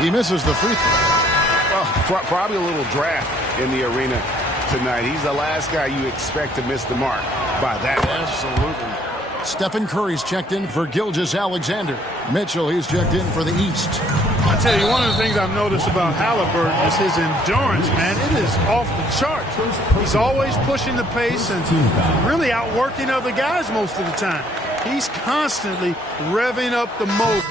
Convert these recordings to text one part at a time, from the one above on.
He misses the free throw. Well, probably a little draft in the arena tonight. He's the last guy you expect to miss the mark by that much. Absolutely. Stephen Curry's checked in for Gilgeous-Alexander. Mitchell, he's checked in for the East. I tell you, one of the things I've noticed about Halliburton is his endurance, man. It is off the charts. He's always pushing the pace and really outworking other guys most of the time. He's constantly revving up the motor.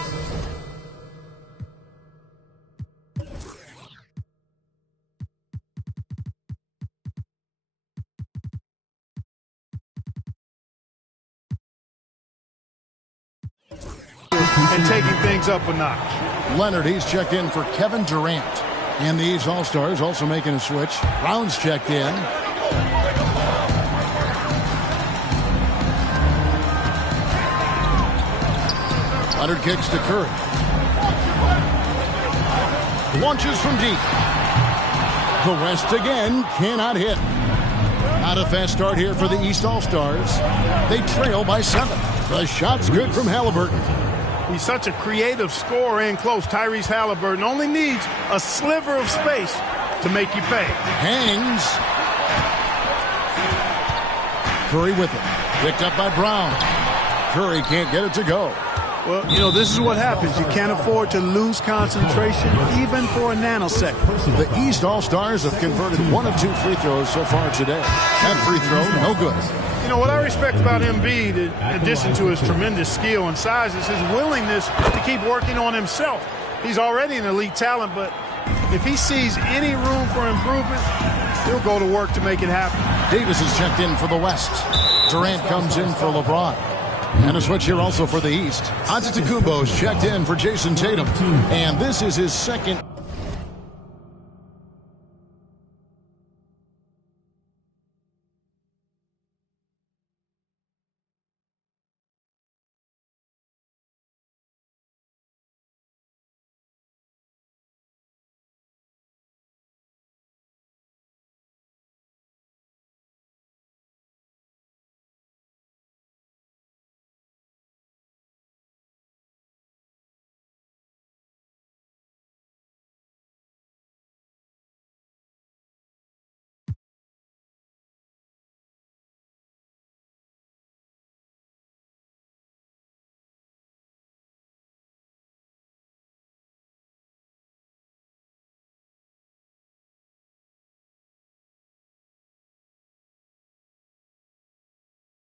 And taking things up a notch. Leonard, he's checked in for Kevin Durant. And these All-Stars also making a switch. Brown's checked in. Leonard kicks to Curry. Launches from deep. The West again cannot hit. Not a fast start here for the East All-Stars. They trail by 7. The shot's good from Halliburton. He's such a creative scorer in close. Tyrese Halliburton only needs a sliver of space to make you pay. Hangs. Curry with it. Picked up by Brown. Curry can't get it to go. Well, you know, this is what happens. You can't afford to lose concentration even for a nanosecond. The East All-Stars have converted 1 of 2 free throws so far today. That free throw, no good. You know, what I respect about Embiid, in addition to his tremendous skill and size, is his willingness to keep working on himself. He's already an elite talent, but if he sees any room for improvement, he'll go to work to make it happen. Davis is checked in for the West. Durant comes in for LeBron. And a switch here also for the East. Antetokounmpo's checked in for Jason Tatum. And this is his second.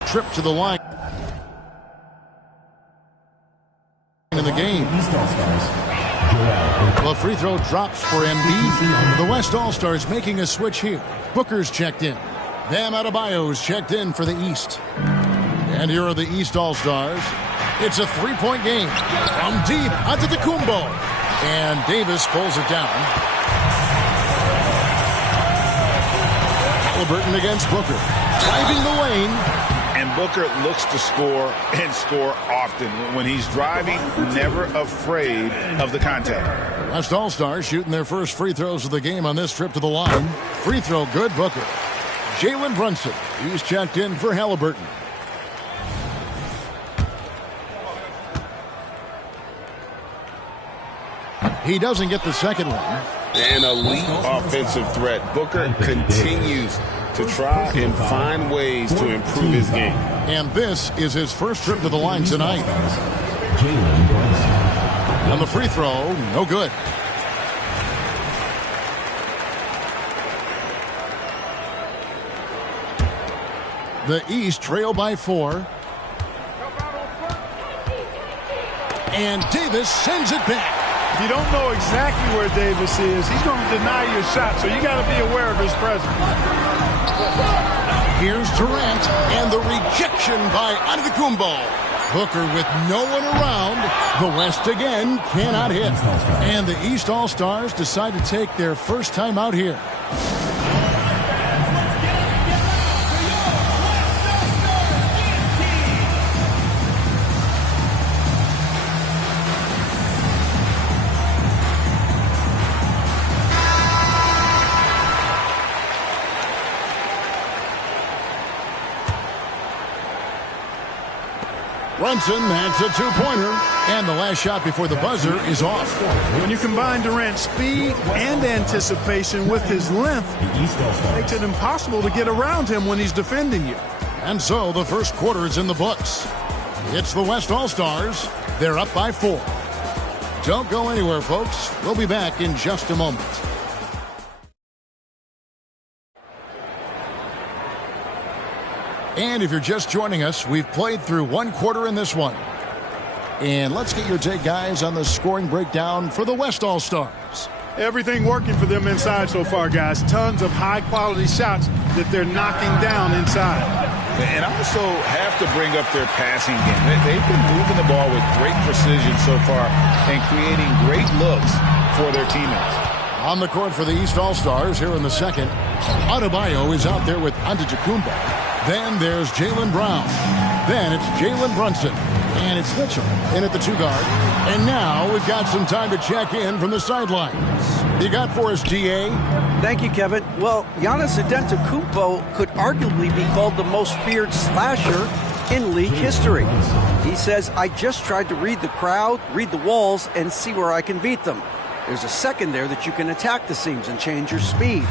Trip to the line in the game. The free throw drops for Embiid. The West All-Stars making a switch here. Booker's checked in. Bam Adebayo's checked in for the East. And here are the East All-Stars. It's a 3-point game. From deep Antetokounmpo. And Davis pulls it down. Halliburton against Booker. Driving the lane. And Booker looks to score and score often. When he's driving, never afraid of the contact. West All-Stars shooting their first free throws of the game on this trip to the line. Free throw good, Booker. Jalen Brunson, he's checked in for Halliburton. He doesn't get the second one. An elite offensive threat. Booker continues to try and find ways to improve his game. And this is his first trip to the line tonight. And the free throw, no good. The East trail by 4. And Davis sends it back. If you don't know exactly where Davis is, he's going to deny your shot, so you got to be aware of his presence. Here's Durant, and the rejection by Antetokounmpo. Booker with no one around. The West again cannot hit. And the East All-Stars decide to take their first time out here. Brunson, that's a two-pointer. And the last shot before the buzzer is off. When you combine Durant's speed and anticipation with his length, it makes it impossible to get around him when he's defending you. And so the first quarter is in the books. It's the West All-Stars. They're up by 4. Don't go anywhere, folks. We'll be back in just a moment. And if you're just joining us, we've played through one quarter in this one. And let's get your take, guys, on the scoring breakdown for the West All-Stars. Everything working for them inside so far, guys. Tons of high-quality shots that they're knocking down inside. And I also have to bring up their passing game. They've been moving the ball with great precision so far and creating great looks for their teammates. On the court for the East All-Stars here in the second, Adebayo is out there with Antetokounmpo. Then there's Jaylen Brown. Then it's Jalen Brunson. And it's Mitchell in at the 2-guard. And now we've got some time to check in from the sidelines. You got for us, G.A.? Thank you, Kevin. Well, Giannis Antetokounmpo could arguably be called the most feared slasher in league history. He says, I just tried to read the crowd, read the walls, and see where I can beat them. There's a second there that you can attack the seams and change your speed.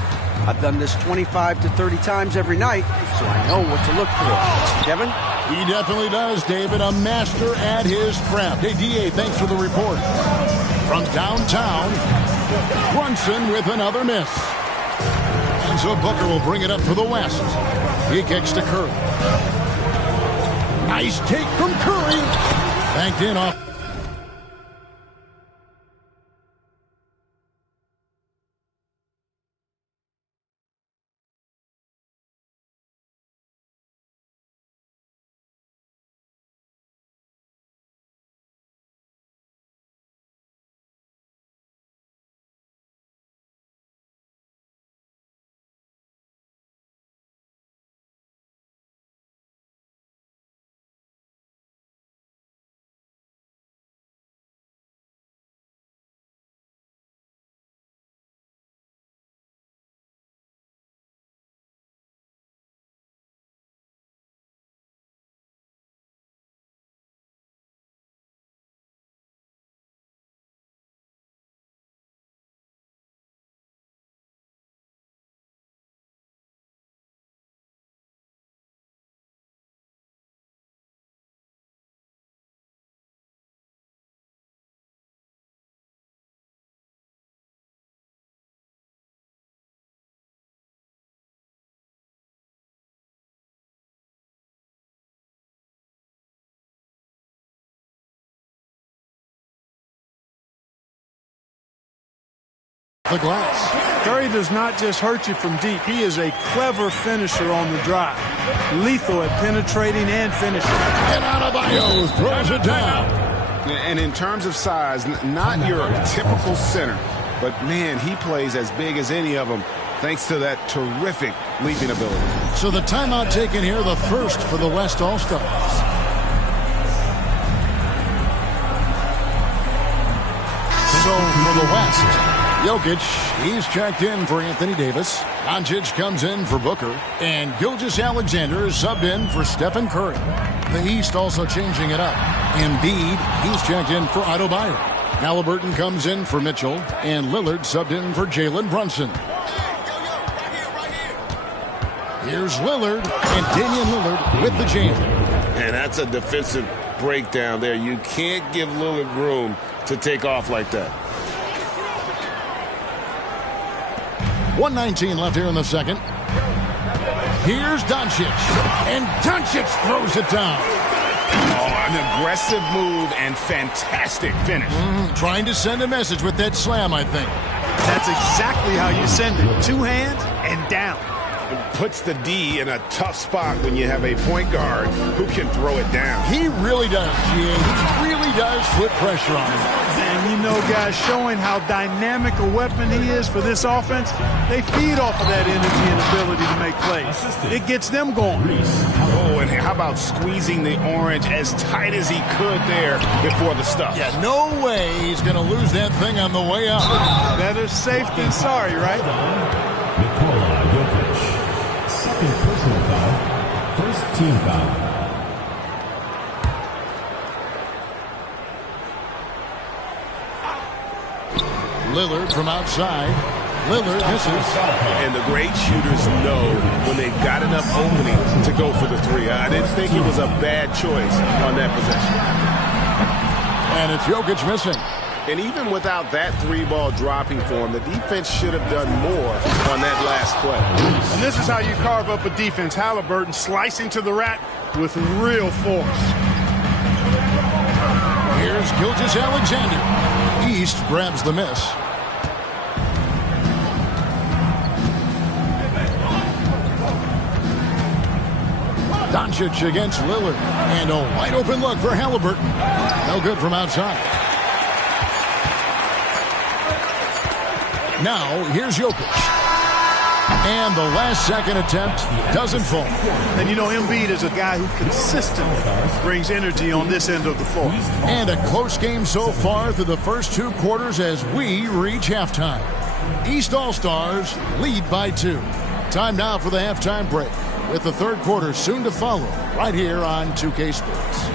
I've done this 25 to 30 times every night, so I know what to look for. Kevin? He definitely does, David. A master at his craft. Hey, D.A., thanks for the report. From downtown, Brunson with another miss. And so Booker will bring it up for the West. He kicks to Curry. Nice take from Curry. Banked in off. The glass. Curry does not just hurt you from deep. He is a clever finisher on the drive. Lethal at penetrating and finishing. And Adebayo throws it down. And in terms of size, not your typical center, but man, he plays as big as any of them thanks to that terrific leaping ability. So the timeout taken here, the first for the West All-Stars. So for the West, Jokic, he's checked in for Anthony Davis. Doncic comes in for Booker. And Gilgeous-Alexander is subbed in for Stephen Curry. The East also changing it up. Embiid, he's checked in for Adebayo. Halliburton comes in for Mitchell. And Lillard subbed in for Jalen Brunson. Here's Lillard, and Damian Lillard with the jam. And that's a defensive breakdown there. You can't give Lillard room to take off like that. 1:19 left here in the second. Here's Doncic. And Doncic throws it down. Oh, an aggressive move and fantastic finish. Trying to send a message with that slam, I think. That's exactly how you send it. Two hands and down. It puts the D in a tough spot when you have a point guard who can throw it down. He really does, G.A. He really does put pressure on him. And you know, guys, showing how dynamic a weapon he is for this offense, they feed off of that energy and ability to make plays. It gets them going. Oh, and how about squeezing the orange as tight as he could there before the stuff? Yeah, no way he's going to lose that thing on the way up. Better safe than sorry, right? Nikola Jokic. Second personal foul. First team foul. Lillard from outside. Lillard misses. And the great shooters know when they've got enough opening to go for the three. I didn't think it was a bad choice on that possession. And it's Jokic missing. And even without that three ball dropping for him, the defense should have done more on that last play. And this is how you carve up a defense. Halliburton slicing to the rack with real force. Here's Gilgeous-Alexander. East grabs the miss. Doncic against Lillard. And a wide open look for Halliburton. No good from outside. Now, here's Jokic. And the last second attempt doesn't fall. And you know, Embiid is a guy who consistently brings energy on this end of the floor. And a close game so far through the first two quarters as we reach halftime. East All-Stars lead by 2. Time now for the halftime break, with the third quarter soon to follow right here on 2K Sports.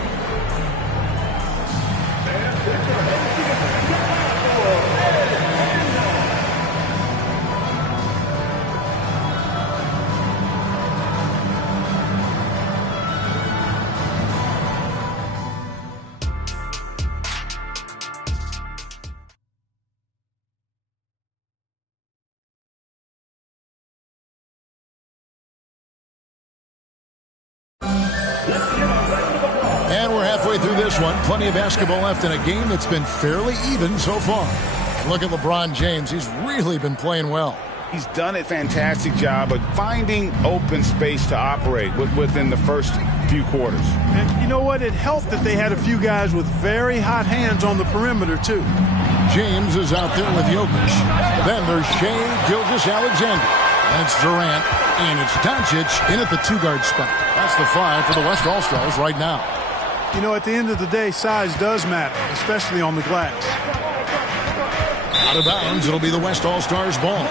And we're halfway through this one. Plenty of basketball left in a game that's been fairly even so far. Look at LeBron James. He's really been playing well. He's done a fantastic job of finding open space to operate within the first few quarters. And you know what? It helped that they had a few guys with very hot hands on the perimeter, too. James is out there with Jokic. Then there's Shai Gilgeous-Alexander. And it's Durant. And it's Doncic in at the two-guard spot. That's the 5 for the West All-Stars right now. You know, at the end of the day, size does matter, especially on the glass. Out of bounds, it'll be the West All-Stars ball.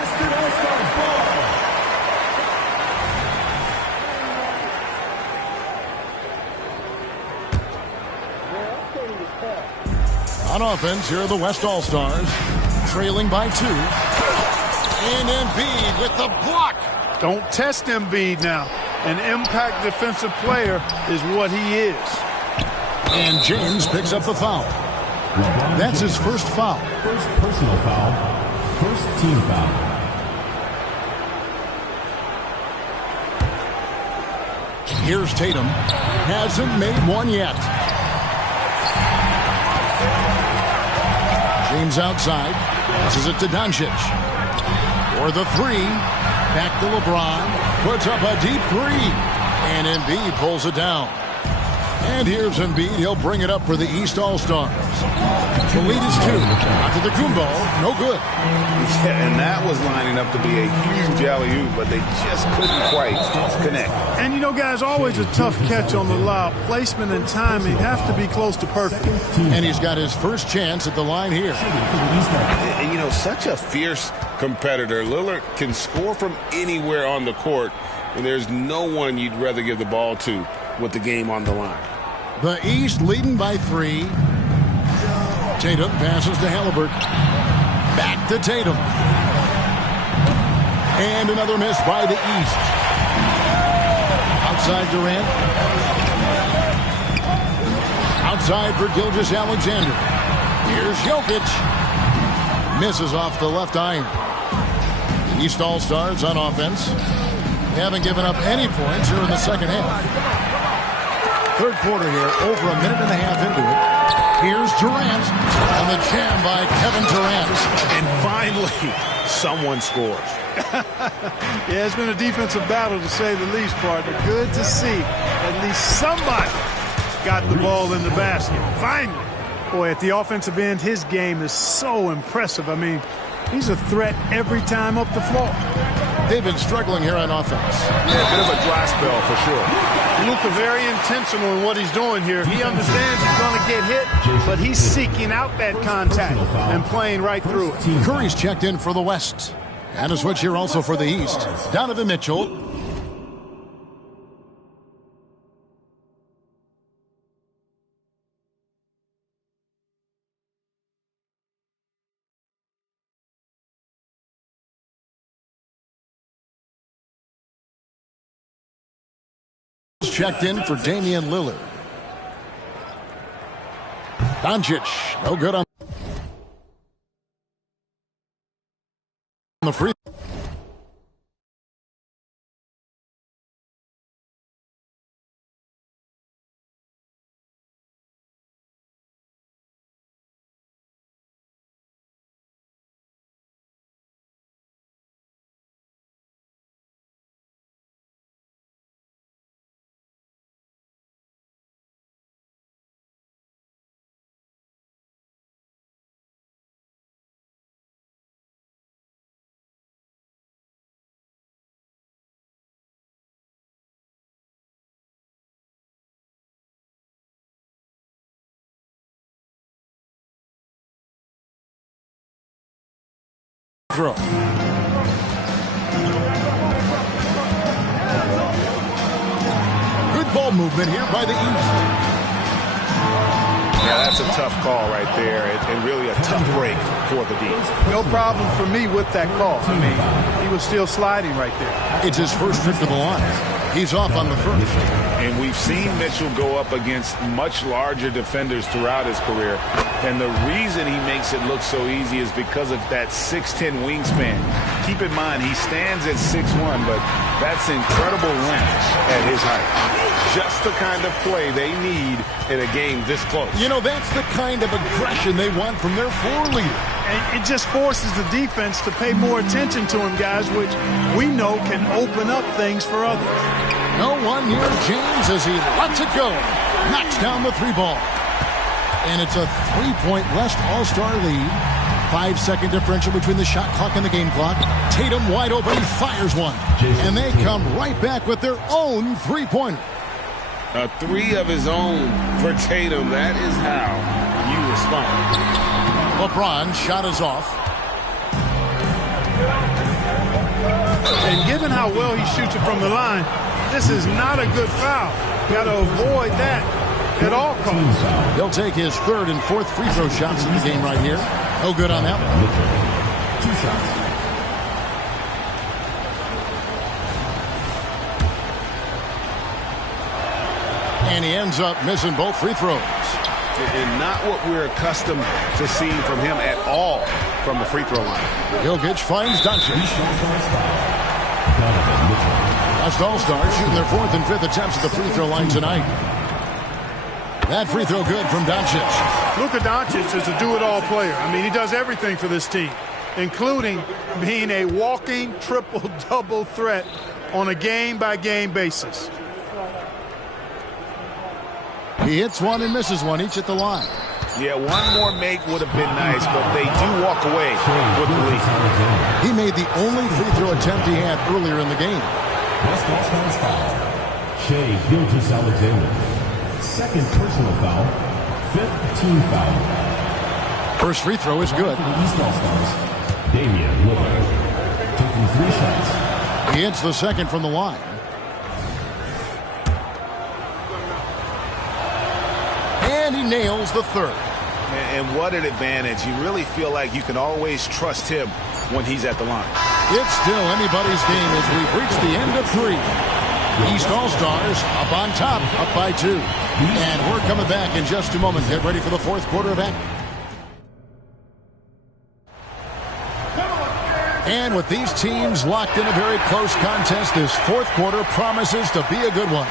On offense, here are the West All-Stars, trailing by 2. And Embiid with the block. Don't test Embiid now. An impact defensive player is what he is. And James picks up the foul. That's his first foul. First personal foul. First team foul. Here's Tatum. Hasn't made one yet. James outside. Passes it to Doncic. For the 3. Back to LeBron. Puts up a deep 3. And Embiid pulls it down. And here's Embiid. He'll bring it up for the East All-Stars. The lead is 2. Antetokounmpo, no good. Yeah, and that was lining up to be a huge alley-oop, but they just couldn't quite connect. And you know, guys, always a tough catch on the lob. Placement and timing have to be close to perfect. And he's got his first chance at the line here. And, you know, such a fierce competitor. Lillard can score from anywhere on the court, and there's no one you'd rather give the ball to with the game on the line. The East leading by 3. Tatum passes to Halliburton. Back to Tatum. And another miss by the East. Outside Durant. Outside for Gilgeous-Alexander. Here's Jokic. Misses off the left iron. The East All-Stars on offense. They haven't given up any points here in the second half. Third quarter here, over a minute and a half into it. Here's Durant on the jam by Kevin Durant. And finally, someone scores. Yeah, it's been a defensive battle to say the least, partner. Good to see at least somebody got the ball in the basket. Finally. Boy, at the offensive end, his game is so impressive. I mean, he's a threat every time up the floor. They've been struggling here on offense. Yeah, a bit of a dry spell for sure. Luka very intentional in what he's doing here. He understands he's going to get hit, but he's seeking out that contact and playing right through it. Curry's checked in for the West. And a switch here also for the East. Donovan Mitchell checked in for Damian Lillard. Doncic, no good on the free. Throw. Good ball movement here by the East. Yeah, that's a tough call right there, and really a tough break for the D. No problem for me with that call. I mean, he was still sliding right there. It's his first trip to the line. He's off on the first. And we've seen Mitchell go up against much larger defenders throughout his career. And the reason he makes it look so easy is because of that 6'10 wingspan. Keep in mind, he stands at 6'1", but that's incredible length at his height. Just the kind of play they need in a game this close. You know, that's the kind of aggression they want from their floor leader. And it just forces the defense to pay more attention to him, guys, which we know can open up things for others. No one near James as he lets it go. Knocks down the three ball. And it's a 3-point West All-Star lead. 5-second differential between the shot clock and the game clock. Tatum wide open. He fires one. And they come right back with their own three-pointer. A three of his own for Tatum. That is how you respond. LeBron shot is off. And given how well he shoots it from the line, this is not a good foul. Got to avoid that at all costs. He'll take his third and fourth free throw shots in the game right here. No good on that one. 2 shots. And he ends up missing both free throws. And not what we're accustomed to seeing from him at all from the free throw line. Jokic finds Doncic. West All-Stars shooting their fourth and fifth attempts at the free throw line tonight. That free throw good from Doncic. Luka Doncic is a do-it-all player. I mean, he does everything for this team, including being a walking triple-double threat on a game-by-game basis. He hits one and misses one, each at the line. Yeah, one more make would have been nice, but they do walk away with the lead. He made the only free throw attempt he had earlier in the game. West All-Stars foul. Shai Gilgeous-Alexander. Second personal foul. Fifth team foul. First free throw is good. For the East All-Stars, Damian Lillard. Taking 3 shots. He hits the second from the line. And he nails the third. And what an advantage. You really feel like you can always trust him when he's at the line. It's still anybody's game as we've reached the end of 3. East All-Stars up on top, up by 2. And we're coming back in just a moment. Get ready for the fourth quarter of action. And with these teams locked in a very close contest, this fourth quarter promises to be a good one.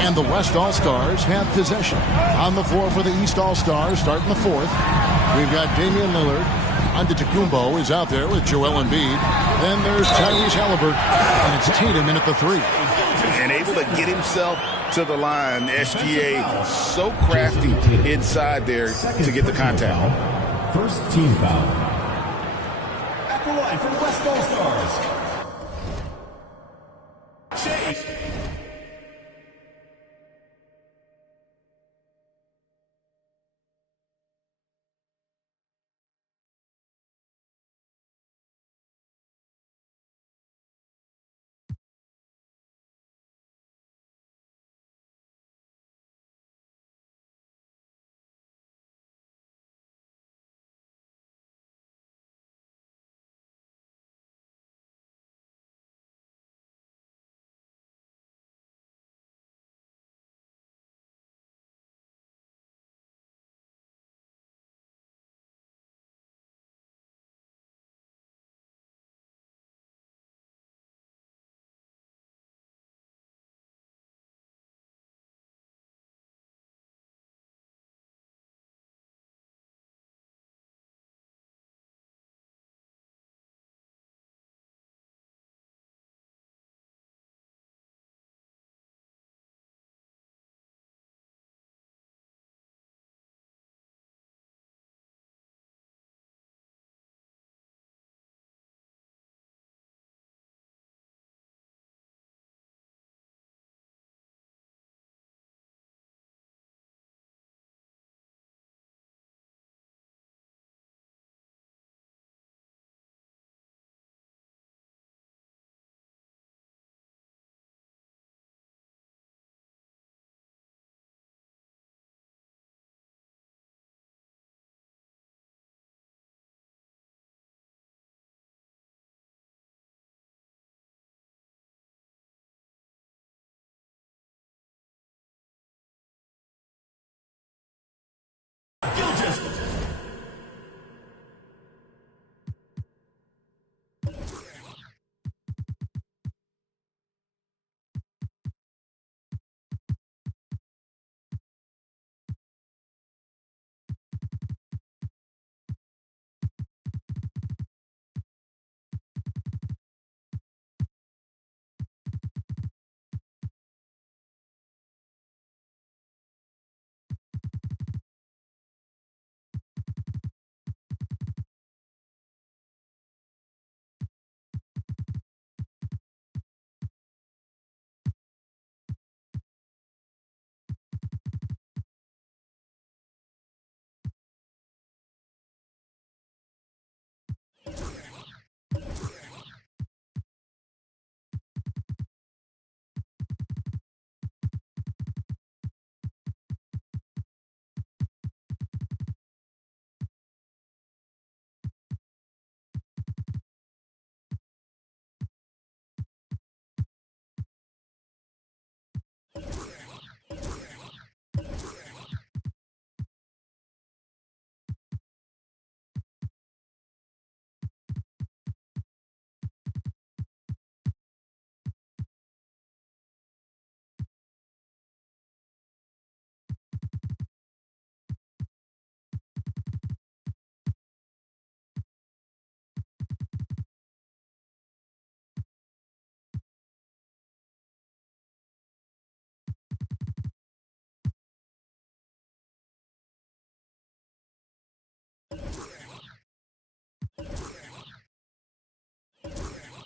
And the West All-Stars have possession. On the floor for the East All-Stars, starting the fourth. We've got Damian Lillard. Antetokounmpo is out there with Joel Embiid. Then there's Tyrese Halliburton. And it's Tatum in at the three. And able to get himself to the line. SGA so crafty inside there to get the contact. First team foul. At the line for West All-Stars. Chase.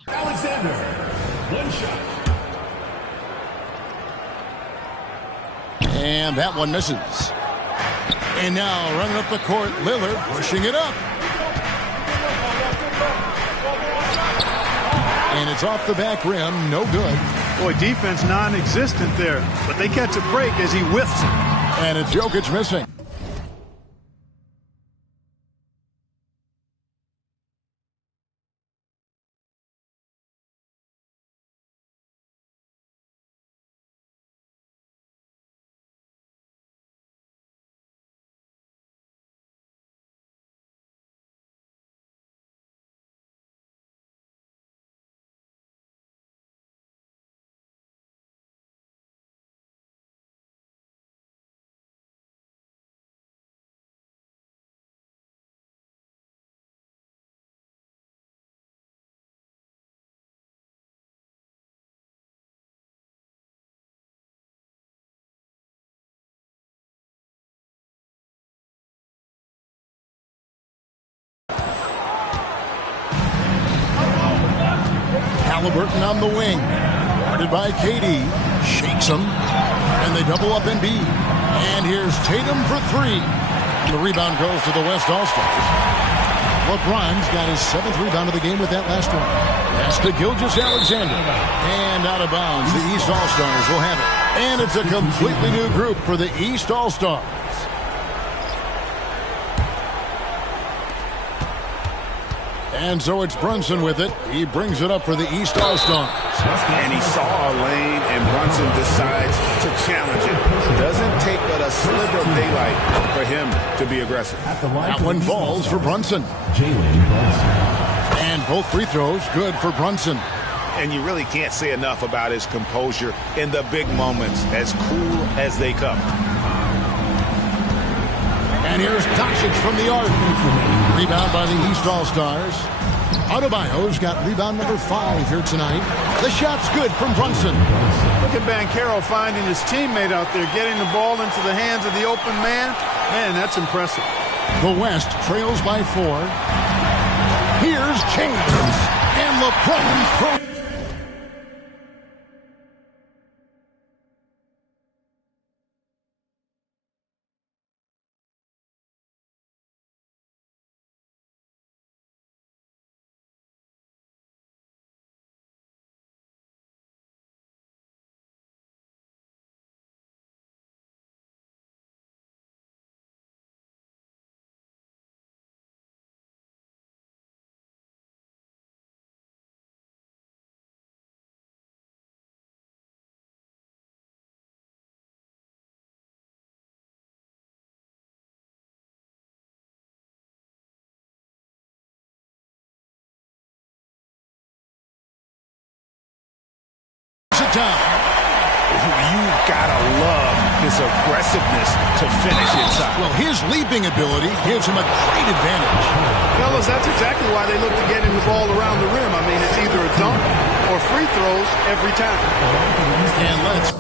Alexander. One shot. And that one misses. And now running up the court, Lillard pushing it up. And it's off the back rim, no good. Boy, defense non-existent there, but they catch a break as he whiffs it. And it's Jokic missing. Halliburton on the wing. Guarded by KD. Shakes him. And they double up Embiid. And here's Tatum for three. And the rebound goes to the West All-Stars. LeBron's got his 7th rebound of the game with that last one. Pass to Gilgeous-Alexander. And out of bounds. The East All-Stars will have it. And it's a completely new group for the East All-Stars. And so it's Brunson with it. He brings it up for the East All-Stars. And he saw a lane, and Brunson decides to challenge it. Doesn't take but a sliver of daylight for him to be aggressive. That one falls for Brunson. Jalen Brunson. And both free throws good for Brunson. And you really can't say enough about his composure in the big moments, as cool as they come. And here's Doncic from the arc. Rebound by the East All-Stars. Adebayo's got rebound number 5 here tonight. The shot's good from Brunson. Look at Banchero finding his teammate out there, getting the ball into the hands of the open man. Man, that's impressive. The West trails by 4. Here's James. And LeBron throws. Down. You've got to love his aggressiveness to finish inside. Well, his leaping ability gives him a great advantage. Fellas, that's exactly why they look to get him the ball around the rim. I mean, it's either a dunk or free throws every time. And let's